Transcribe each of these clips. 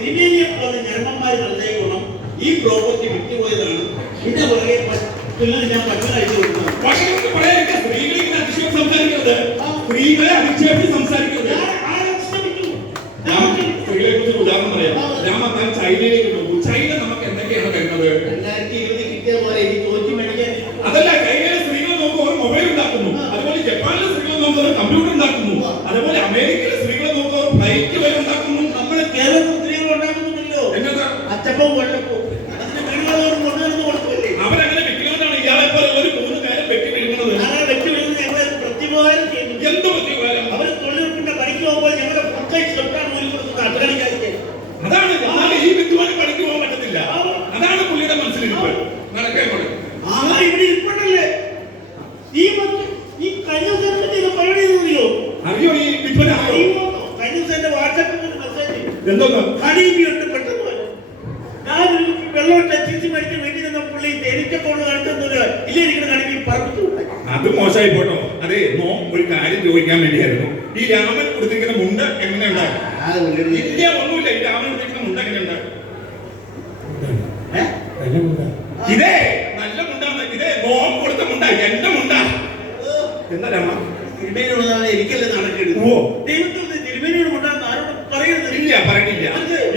തിരുമേനിയെ പോലെ ഞരമ്പന്മാർ നടത്തിയ ഗുണം ഈ പ്രോപ്പർട്ടി വിറ്റുപോയതാണ്. ഇതിന്റെ പുറകെ പിള്ളേർ ഞാൻ ഭക്ഷണം കഴിച്ചു കൊടുക്കുന്നത്. പക്ഷേ സ്ത്രീകളെ അധിക്ഷേപം സംസാരിക്കരുത്, സ്ത്രീകളെ അധിക്ഷേപിച്ച് സംസാരിക്കരുത്. സ്ത്രീകളെ കുറിച്ച് ഉദാഹരണം പറയാം. രാമത്താൻ ചൈനയിലേക്ക് നോക്കൂ. ചൈന നമുക്ക് എന്തൊക്കെയാണ് വരുന്നത്? 2020 കിട്ടിയ പോലെ എനിക്ക് ചോദിച്ചു മേടിക്കാൻ. അതല്ല, ചൈനയിലെ സ്ത്രീകൾ നോക്കുമ്പോൾ ഒരു മൊബൈൽ ഉണ്ടാക്കുന്നു, അതുപോലെ ജപ്പാനിലെ സ്ത്രീകൾ നോക്കുമ്പോൾ കമ്പ്യൂട്ടർ ഉണ്ടാക്കുന്നു, അതുപോലെ അമേരിക്കയിലെ സ്ത്രീകളെ നോക്കുമ്പോൾ ഫ്ലൈറ്റ് വരെ ഉണ്ടാക്കുന്നു. നമ്മുടെ കേരളത്തിൽ സ്ത്രീകൾ ഉണ്ടാക്കുന്നില്ലല്ലോ. എന്നതാ അച്ചപ്പം കൊണ്ടപ്പോ അതിന് വീടുകളോട് കൊണ്ടുവരുന്ന കൊടുക്കില്ലേ? അവരങ്ങനെ വെക്കുന്നതാണ് ഇയാളെ പോലെ ഒരു 3 നേരം വെട്ടി വീഴുന്നത്. വെട്ടി വിടുന്നത് ഞങ്ങൾ പ്രതിപാദനം ചെയ്യുന്നു. എന്ത് പ്രതികാരം? അവർ തൊഴിലുറപ്പിന്റെ പണിക്ക് പോകുമ്പോൾ ഞങ്ങളുടെ ഫുഡ് തൊട്ടാണ് ഒരു കൊടുക്കുന്നത്. അത്രണിക്കാർക്ക് അതാണ്. എന്നാൽ ഈ വിദ്വാന് പണിക്ക് പോകാൻ പറ്റത്തില്ല. അതാണ് പുള്ളിയുടെ മനസ്സിലിരിപ്പ്. നടക്കാൻ കൊടുക്കും. ഇവിടെ ഇരിപ്പുണ്ടല്ലേ ഈ കഴിഞ്ഞ ദിവസം ചെയ്ത പരിപാടി അറിയോ? അറിയോ ഈ വിദ്വാൻ? കഴിഞ്ഞ ദിവസം വാട്സാപ്പിൽ മെസ്സേജ് എന്തോന്ന് ഹണിബിയുണ്ട് പെട്ടെന്ന് ഞാൻ വെള്ളം ടച്ചിച്ച് മരിച്ച വീട്ടിൽ നിന്ന് പുള്ളി തേനിക്കോട് നടത്തുന്നത് ഇല്ലിരിക്കുന്ന ഹണിബി പറപ്പിച്ചു. അത് മോശമായി പോട്ടോ. അതെ, ഒരു കാര്യം ചോദിക്കാൻ വേണ്ടിയായിരുന്നു. ഈ രാമൻ കൊടുത്തിരിക്കുന്ന മുണ്ട് എങ്ങനെ ഉണ്ടാകും? ഇല്ല, ഒന്നുമില്ല. ഈ രാമൻ കൊടുത്തിരിക്കുന്ന മുണ്ട് എങ്ങനെ ഉണ്ടാകും? ഇതേ നല്ല മുണ്ടാണ്. ഇതേ നോം കൊടുത്ത മുണ്ട, എന്റെ മുണ്ട. എന്താ രാമ? തിരുമേനിയുള്ളതാണ്, എനിക്കല്ലേ നടക്കരുത്. ദൈവത്തിൽ തിരുമേനിയോട് മുണ്ടാന്ന് ആരോട് പറയരുത്. ഇല്ല, പറയണില്ല.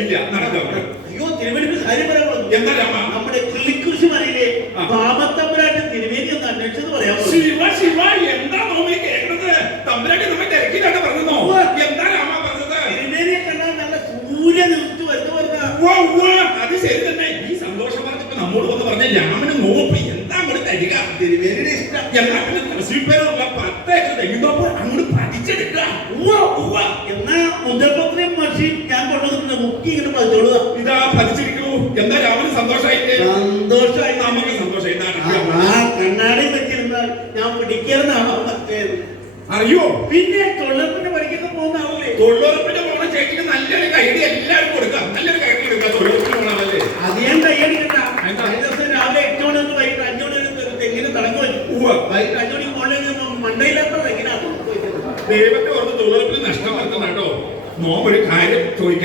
ഇല്ല, നടക്കാം. അയ്യോ, തിരുമേനിക്ക് കാര്യം പറയാൻ പറഞ്ഞു. എന്താ രാമ? നമ്മുടെ കിള്ളിക്കുറിശി മലയിലെ പാപത്തമ്പുരാട്ട് തിരുമേനി ഒന്ന് അന്വേഷിച്ചത് പറയാൻ പറഞ്ഞു. ശിവ ശിവ, എന്താ നോമി കേൾക്കുന്നത്? തമ്പുരാട്ടി നമ്മെ തിരക്കിലാണ് പറഞ്ഞോ? എന്താ രാമ പറഞ്ഞത്? തിരുമേനിയെ കണ്ടാൽ നല്ല സൂര്യ നിർത്തി വരുന്ന പറഞ്ഞ. അത് ശരി തന്നെ. ഈ സന്തോഷം പറഞ്ഞപ്പോ നമ്മോട് വന്ന് പറഞ്ഞ രാമന് നോപ്പ് എന്താ കൂടെ തരിക? തിരുമേനിയുടെ ഇഷ്ടം. എന്നാ പിന്നെ തൃശ്ശൂർപ്പേരുള്ള 10 ഏക്കർ തെങ്ങിന്നോപ്പ് അങ്ങോട്ട് പഠിച്ചെടുക്കുക. എന്നാ മുദ്രപത്രം മഷി ഞാൻ കൊണ്ടുവന്നിട്ടുണ്ട്. മുക്കി ഇങ്ങനെ പതിച്ചോളുക. ഇതാ പതിച്ചിരിക്കൂ. എന്താ രാമന് സന്തോഷമായില്ലേ? സന്തോഷമായി. നമുക്ക് സന്തോഷമായി. കണ്ണാടി വെച്ചിരുന്നാൽ ഞാൻ പിടിക്കുന്നതാണോ മറ്റേത് അറിയോ? പിന്നെ തൊഴിലുറപ്പിന്റെ പഠിക്കുന്ന പോകുന്ന ആളല്ലേ? തൊഴിലുറപ്പിന്റെ പോണ ചേച്ചിക്ക് നല്ലൊരു കൈഡി എല്ലാവരും കൊടുക്കാം. നല്ലൊരു കൈഡി കൊടുക്കാം. തൊഴിലുറപ്പിന് പോണല്ലേ? അത് ഞാൻ കൈയടി കിട്ടാം. ദിവസം രാവിലെ 8 മണി തൊട്ട് വൈകിട്ട് 5 മണി വരെ തെങ്ങിന് തടങ്ങു വെച്ചു. വൈകിട്ട് 5 മണിക്ക് പോകണമെങ്കിൽ മണ്ടയില്ലാത്ത തെങ്ങിനാണ്. ദൈവത്തെ ഓർത്ത് തൊഴിലുറപ്പിന് നഷ്ടം വരുത്തണം കേട്ടോ. ഒരു കാര്യം ചോദിക്കാം.